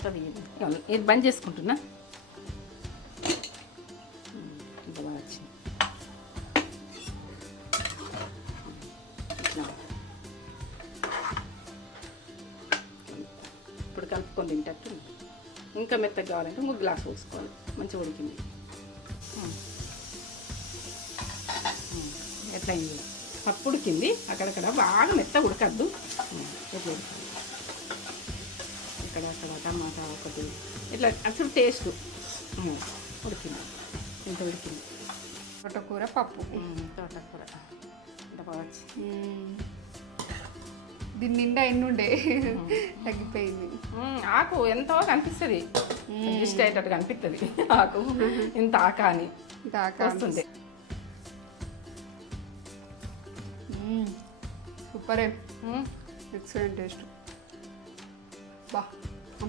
మూత తీయండి. ఇది బంద్ చేసుకుంటున్నా. ఇంత బాగా వచ్చింది. ఇప్పుడు కలుపుకొని తింటట్టు. ఇంకా మెత్తగా కావాలంటే 3 గ్లాసు పోసుకోవాలి. మంచిగా ఉడికింది. ఎట్లా అయింది? పప్పు ఉడికింది. అక్కడక్కడ బాగా మెత్తగా ఉడకద్దు. ఎట్లా ఉడికింది? ఇక్కడ అక్కడ టమాటా ఒకటి ఇట్లా అసలు టేస్ట్ ఉడికింది. ఇంత ఉడికింది. తోటకూర పప్పు. తోటకూర ఇంత బాగా దీని నిండా ఎన్నుండే తగ్గిపోయింది. ఆకు ఎంతో కనిపిస్తుంది. ఇష్ట అయ్యేటట్టు కనిపిస్తుంది ఆకు. ఇంత ఆక అని వస్తుంది. సూపరే. Excellent taste. బా